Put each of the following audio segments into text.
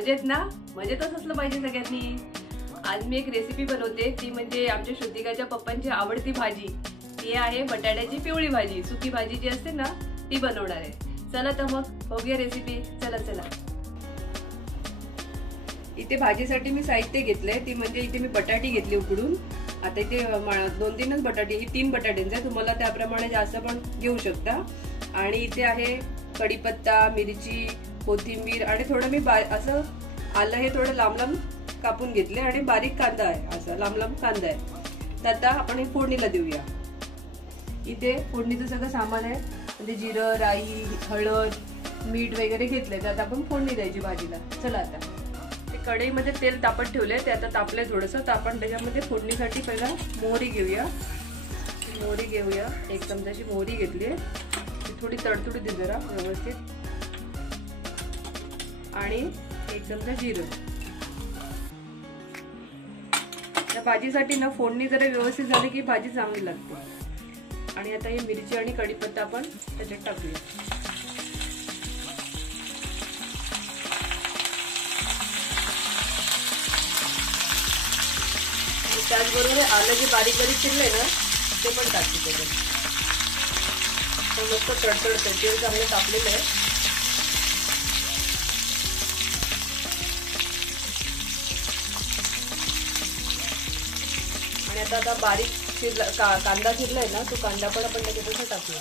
मजेत ना? मजेतच असलं पाहिजे सगळ्यांनी। आज मी एक रेसिपी बनवते, ती म्हणजे आमच्या श्रुतिकाच्या पप्पांची आवडती भाजी। ती आहे बटाट्याची पिवळी भाजी, सुकी भाजी जी असते ना ती बनवणार आहे। चला तर मग बघूया रेसिपी। चला चला। इथे भाजीसाठी मी साहित्य घेतलंय, ती म्हणजे इथे मी बटाटी घेतली उकडून। आता इथे 2-3च बटाटे, ही 3 बटाट्यांचे, तुम्हाला त्याप्रमाणे जास्त पण घेऊ शकता। आणि इथे आहे कढीपत्ता, मिरची, कोथिंबीर आणि थोडं मी असं आलं हे थोडं लांब लांब कापून घेतले आणि बारीक कांदा आहे, असं लांब लांब कांदा आहे। तर आता आपण हे फोडणीला देऊया। इथे फोडणीचं सगळं सामान आहे, म्हणजे जिरं, राई, हळद, मीठ वगैरे घेतले। तर आता आपण फोडणी द्यायची भाजीला। चला आता कढईमध्ये तेल तापत ठेवले, ते आता तापले थोडंसं। तर आपण त्याच्यामध्ये फोडणीसाठी पहिला मोहरी घेऊया। मोहरी घेऊया, 1 चमचाची मोहरी घेतली आहे, ती थोडी तडतडू दे जरा व्यवस्थित। आणि 1 चमचा जिरं। या भाजीसाठी ना फोडणी जरा व्यवस्थित झाली की भाजी चांगली लागते। आणि आता ही मिरची आणि कढीपत्ता आपण त्याच्यात टाकूया। त्याचबरोबर आलं जे बारीक बारीक चिरलंय ना ते पण टाकते त्याच्यात। मस्त तडतडतं, तेल चांगलं तापलेलं आहे। आणि आता बारीक कांदा चिरलाय ना, तो कांदा पण आपण त्याच्यात टाकूया।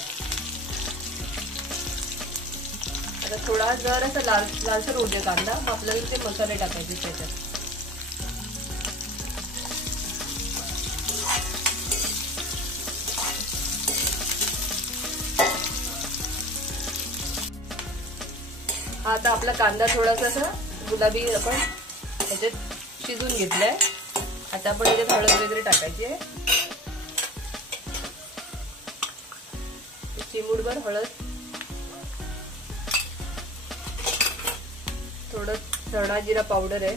आता थोडा जर असं लालसर होऊ दे कांदा, मग आपल्याला ते मसाले टाकायचे त्याच्यात। आता आपला कांदा थोडासा असा गुलाबी आपण ह्याच्यात शिजून घेतलाय। आता आपण याच्यात हळद वगैरे टाकायची आहे, चिमूटभर हळद, थोडं धणा जिरा पावडर आहे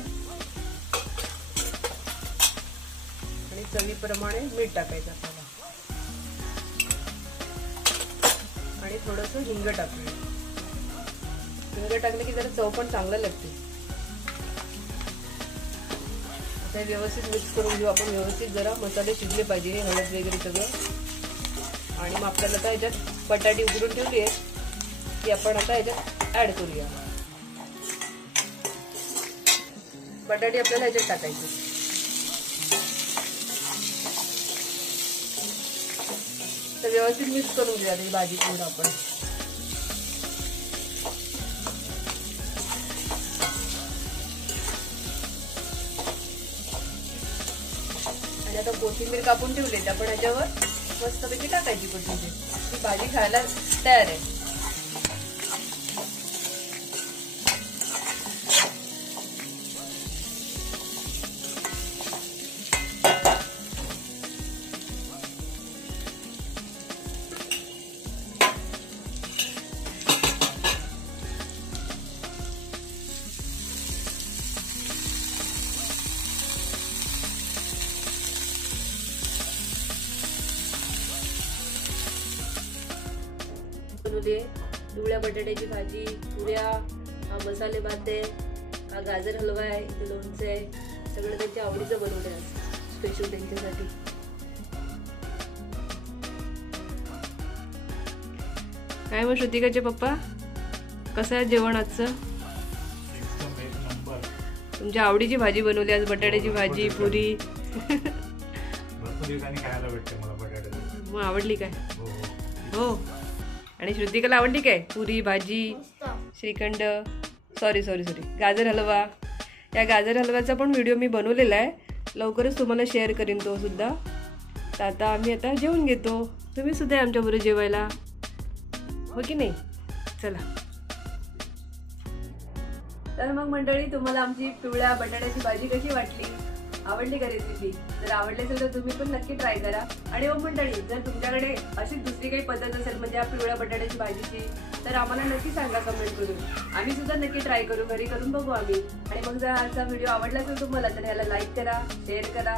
आणि चवीप्रमाणे मीठ टाकायचं आपल्याला। आणि थोडंसं हिंग टाकूया। हिंग टाकले की जरा चव पण चांगलं लागते। आता व्यवस्थित मिक्स करून घेऊ आपण व्यवस्थित, जरा मसाले शिजले पाहिजे, हळद वगैरे सगळं। आणि मग आपल्याला आता ह्याच्यात बटाटी उकडून ठेवली आहे, ती आपण आता ह्याच्यात ऍड करूया। बटाटी आपल्याला ह्याच्यात टाकायची। तर व्यवस्थित मिक्स करून घेऊया ती भाजी पूर्ण आपण। आणि आता कोथिंबीर कापून ठेवली, आपण ह्याच्यावर मस्तपैकी टाकायची कोथिंबीर। ही भाजी खायला तयार आहे। पिवळ्या बटाट्याची भाजी, पुऱ्या, हा मसाले भात आहे, हा गाजर हलवा आहे, इथे लोणचं आहे, सगळं त्यांच्या आवडीचं बनवलं आहे स्पेशल त्यांच्यासाठी। काय मग श्रुतिकाचे पप्पा, कसं आहे जेवण आजचं? तुमच्या आवडीची भाजी बनवली आज, बटाट्याची भाजी, पुरी। मग आवडली काय? हो। आणि श्रुतिकाला आवडली काय? पुरी भाजी, श्रीखंड, सॉरी गाजर हलवा। या गाजर हलव्याचा पण व्हिडिओ मी बनवलेला आहे, लवकरच तुम्हाला शेअर करीन तो सुद्धा। तर आता आम्ही आता जेवून घेतो, तुम्ही सुद्धा आमच्याबरोबर जेवायला, हो की नाही? चला। तर मग मंडळी, तुम्हाला आमची पिवळ्या बटाट्याची भाजी कशी वाटली? आवडली का रेसिपी? जर आवडली असेल तर तुम्ही पण नक्की ट्राय करा। आणि मग मंडळी, जर तुमच्याकडे अशी दुसरी काही पद्धत असेल म्हणजे या पिवळ्या बटाट्याची भाजीची, तर आम्हाला नक्की सांगा कमेंट करून, आम्ही सुद्धा नक्की ट्राय करू, घरी करून बघू आम्ही। आणि मग जर आजचा व्हिडिओ आवडला असेल तुम्हाला, तर ह्याला लाईक करा, शेअर करा।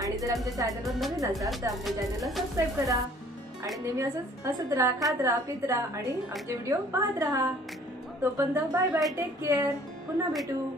आणि जर आमच्या चॅनलवर नवीन असाल तर आमच्या चॅनलला सबस्क्राईब करा। आणि नेहमी असंच हसत राहा, खात राहा, पित राहा आणि आमचे व्हिडिओ पाहत राहा। तोपर्यंत बाय बाय, टेक केअर, पुन्हा भेटू।